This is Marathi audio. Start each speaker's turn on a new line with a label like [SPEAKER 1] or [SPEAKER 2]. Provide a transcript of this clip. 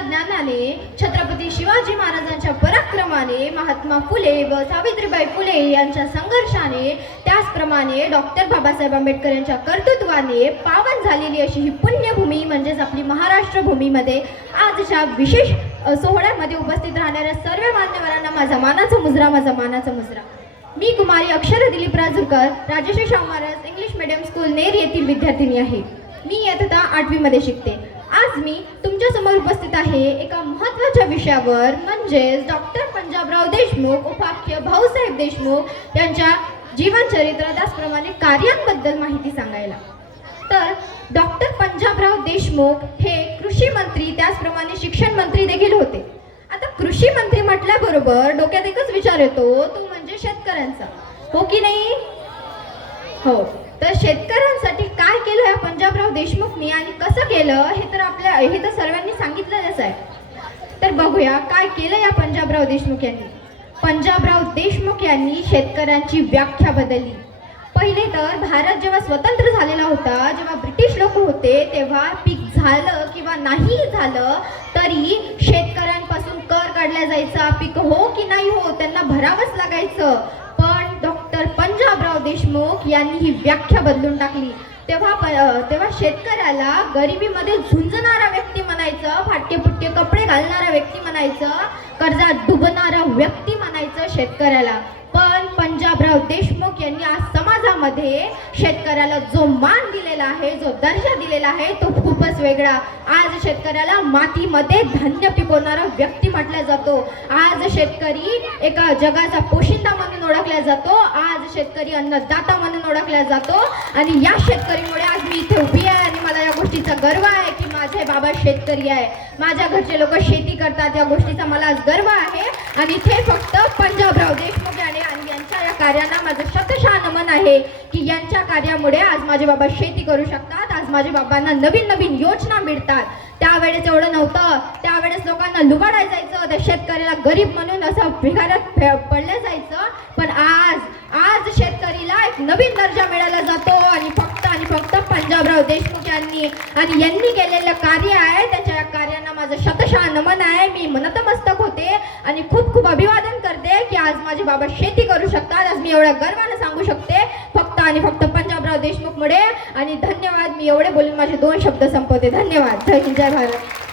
[SPEAKER 1] ज्ञानाने छत्रपती शिवाजी महाराजांच्या पराक्रमाने महात्मा फुले व सावित्रीबाई फुले यांच्या संघर्षाने त्याचप्रमाणे डॉक्टर बाबासाहेब आंबेडकर यांच्या कर्तृत्वाने पावन झालेली अशी ही पुण्यभूमी म्हणजेच आपली महाराष्ट्र भूमीमध्ये आजच्या विशेष सोहळ्यामध्ये उपस्थित राहणाऱ्या सर्व मान्यवरांना माझा मानाचा मुजरा माझा मानाचा मुजरा. मी कुमारी Akshar Dilip Rajurkar Rajashri Shahu Maharaj English medium school Ner येथील विद्यार्थिनी आहे. मी इयत्ता आठवीमध्ये शिकते. आज मी तुमच्यासमोर उपस्थित आहे एका महत्त्वाच्या विषयावर म्हणजेच डॉक्टर पंजाबराव देशमुख उपाख्य भाऊसाहेब देशमुख यांच्या जीवनचरित्र त्याचप्रमाणे कार्यांबद्दल माहिती सांगायला. तर डॉक्टर पंजाबराव देशमुख हे कृषी मंत्री त्याचप्रमाणे शिक्षण मंत्री देखील होते. आता कृषी मंत्री म्हटल्याबरोबर डोक्यात एकच विचार येतो तो म्हणजे शेतकऱ्यांचा. हो की नाही? हो. तर शेतकऱ्या केलं देशमुखनी आणि कसं केलं हे तर आपल्या हे तर सर्वांनी सांगितलेलंच आहे. तर बघूया काय केलं या पंजाबराव देशमुख यांनी. पंजाबराव देशमुख यांनी शेतकऱ्यांची व्याख्या बदलली. पहिले तर भारत जेव्हा स्वतंत्र झालेला होता जेव्हा ब्रिटिश लोक होते तेव्हा पीक झालं किंवा नाही झालं तरी शेतकऱ्यांपासून कर काढला जायचा पीक हो की नाही हो त्यांना भरावंच लागायचं. पण डॉक्टर पंजाबराव देशमुख यांनी ही व्याख्या बदलून टाकली. तेव्हा तेव्हा शेतकऱ्याला गरिबीमध्ये झुंजणारा व्यक्ती म्हणायचं फाटके फुटके कपडे घालणारा व्यक्ती म्हणायचं कर्जात डुबणारा व्यक्ती म्हणायचं शेतकऱ्याला. पण पंजाबराव देशमुख यांनी आज समाजामध्ये शेतकऱ्याला जो मान दिलेला आहे जो दर्जा दिलेला आहे तो खूपच वेगळा. आज शेतकऱ्याला मातीमध्ये धान्य पिकवणारा व्यक्ती म्हटला जातो. आज शेतकरी एका जगाचा पोशिंदा ओळखला जातो. आज शेतकरी अन्नदाता म्हणून ओळखला जातो. आणि या शेतकरीमुळे आज मी इथे उभी आहे आणि मला या गोष्टीचा गर्व आहे की माझे बाबा शेतकरी आहे. माझ्या घरचे लोक शेती करतात या गोष्टीचा मला आज गर्व आहे. आणि इथे फक्त पंजाबराव देशमुख याने आणि यांच्या या कार्याला माझं शतशः नमन आहे की यांच्या कार्यामुळे आज माझे बाबा शेती करू शकतात. आज माझ्या बाबांना नवीन नवीन योजना मिळतात. त्यावेळेस एवढं नव्हतं. त्यावेळेस लोकांना लुबाडाय जायचं. त्या शेतकऱ्याला गरीब म्हणून असं भिगाऱ्यात फे- पडलं जायचं पण आज आज शेतकरीला एक नवीन दर्जा मिळाला जातो आणि फक्त आणि फक्त पंजाबराव देशमुख यांनी आणि यांनी केलेलं कार्य आहे. त्याच्या कार्यांना माझं शतशः नमन आहे. मी मनतमस्तक होते आणि खूप खूप अभिवादन करते की आज माझे बाबा शेती करू शकतात. आज मी एवढ्या गर्वानं सांगू शकते. फक्त आणि फक्त पंजाबराव देशमुखमुळे. आणि धन्यवाद. मी एवढे बोलून माझे दोन शब्द संपवते. धन्यवाद. जय हिंद जय भारत.